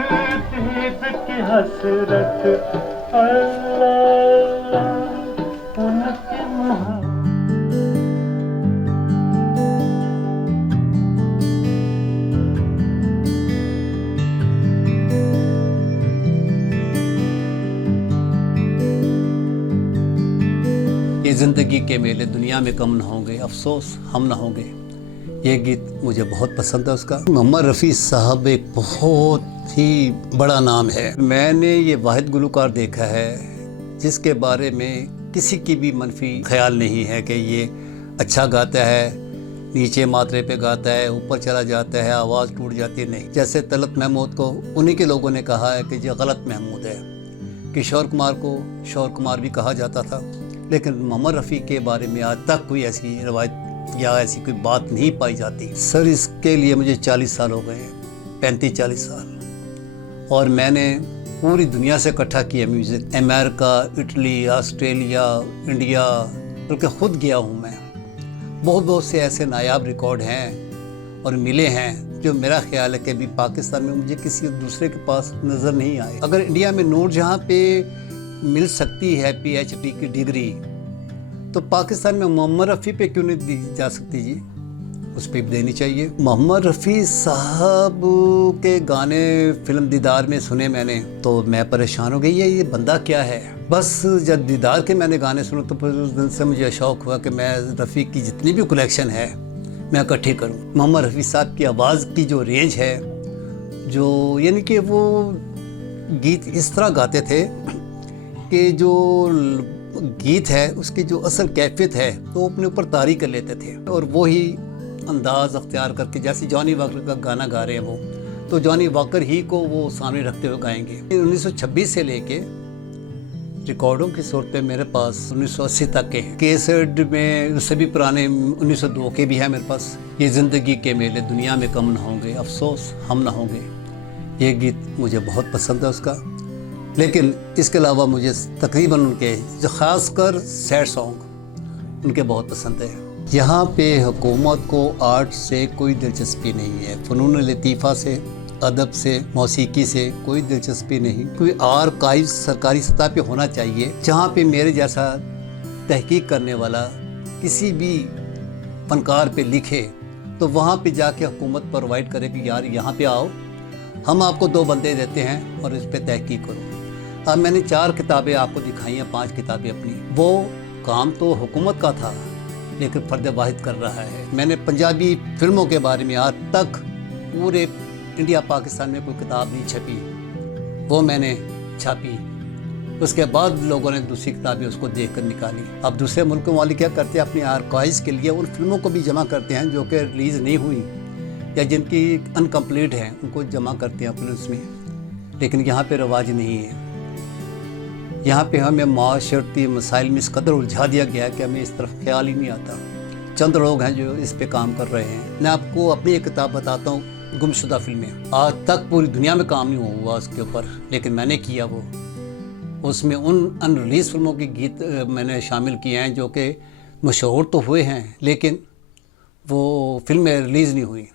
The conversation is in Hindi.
दीद की हसरत अल्लाह उनकी मोहब्बत। ये ज़िंदगी के मेले दुनिया में कम न होंगे, अफसोस हम न होंगे। ये गीत मुझे बहुत पसंद है उसका। मोहम्मद रफ़ी साहब एक बहुत ही बड़ा नाम है। मैंने ये वाहिद गुलकार देखा है जिसके बारे में किसी की भी मनफी ख्याल नहीं है कि ये अच्छा गाता है, नीचे मात्रे पे गाता है, ऊपर चला जाता है, आवाज़ टूट जाती है। नहीं, जैसे तलत महमूद को उन्हीं के लोगों ने कहा है कि ये गलत महमूद है। किशोर कुमार को शोर कुमार भी कहा जाता था, लेकिन मोहम्मद रफ़ी के बारे में आज तक कोई ऐसी रवायत या ऐसी कोई बात नहीं पाई जाती। सर इसके लिए मुझे 40 साल हो गए, 35-40 साल, और मैंने पूरी दुनिया से इकट्ठा किया music. America, Italy, Australia, India, बल्कि ख़ुद गया हूँ मैं। बहुत से ऐसे नायाब रिकॉर्ड हैं और मिले हैं जो मेरा ख्याल है कि अभी पाकिस्तान में मुझे किसी दूसरे के पास नज़र नहीं आए। अगर इंडिया में नूरजहां पे मिल सकती है PhD की डिग्री, तो पाकिस्तान में मोहम्मद रफ़ी पे क्यों नहीं दी जा सकती जी? उस पर भी देनी चाहिए। मोहम्मद रफ़ी साहब के गाने फिल्म दीदार में सुने मैंने, तो मैं परेशान हो गई ये बंदा क्या है। बस जब दीदार के मैंने गाने सुने तो फिर उस दिन से मुझे शौक़ हुआ कि मैं रफ़ी की जितनी भी कलेक्शन है मैं इकट्ठी करूँ। मोहम्मद रफ़ी साहब की आवाज़ की जो रेंज है, जो यानी कि वो गीत इस तरह गाते थे कि जो गीत है उसकी जो असल कैफियत है तो अपने ऊपर तारी कर लेते थे, और वो ही अंदाज़ अख्तियार करके, जैसे जॉनी वॉकर का गाना गा रहे हैं वो, तो जॉनी वॉकर ही को वो सामने रखते हुए गाएंगे। 1926 से लेके रिकॉर्डों की सूरत पे मेरे पास 1980 तक के हैं। केसेट में उससे भी पुराने 1902 के भी हैं मेरे पास। ये ज़िंदगी के मेले दुनिया में कम न होंगे, अफसोस हम न होंगे। ये गीत मुझे बहुत पसंद है उसका। लेकिन इसके अलावा मुझे तकरीबन उनके जो ख़ासकर सैड सॉन्ग उनके बहुत पसंद है। यहाँ पे हुकूमत को आर्ट से कोई दिलचस्पी नहीं है, फ़नून लतीफ़ा से, अदब से, मौसीकी से कोई दिलचस्पी नहीं। कोई आर्काइव सरकारी सतह पे होना चाहिए जहाँ पे मेरे जैसा तहकीक करने वाला किसी भी फनकार पे लिखे तो वहाँ पे जाके हुकूमत प्रोवाइड करे कि यार यहाँ पे आओ, हम आपको 2 बंदे देते हैं और इस पर तहकीक करो। अब मैंने 4 किताबें आपको दिखाई हैं, 5 किताबें अपनी। वो काम तो हुकूमत का था लेकिन फ़र्द वाहिद कर रहा है। मैंने पंजाबी फिल्मों के बारे में आज तक पूरे इंडिया पाकिस्तान में कोई किताब नहीं छपी, वो मैंने छापी। उसके बाद लोगों ने दूसरी किताबें उसको देख कर निकाली। अब दूसरे मुल्कों वाले क्या करते हैं, अपनी आर्काइव्स के लिए उन फिल्मों को भी जमा करते हैं जो कि रिलीज़ नहीं हुई या जिनकी अनकम्प्लीट हैं, उनको जमा करते हैं अपने उसमें। लेकिन यहाँ पे रवाज नहीं है। यहाँ पे हमें माशरती मसाइल में इस कदर उलझा दिया गया है कि हमें इस तरफ ख्याल ही नहीं आता। चंद लोग हैं जो इस पे काम कर रहे हैं। मैं आपको अपनी एक किताब बताता हूँ, गुमशुदा फिल्में। आज तक पूरी दुनिया में काम नहीं हुआ उसके ऊपर, लेकिन मैंने किया वो। उसमें उन अनरिलीज़ फिल्मों के गीत मैंने शामिल किए हैं जो कि मशहूर तो हुए हैं लेकिन वो फिल्में रिलीज़ नहीं हुई।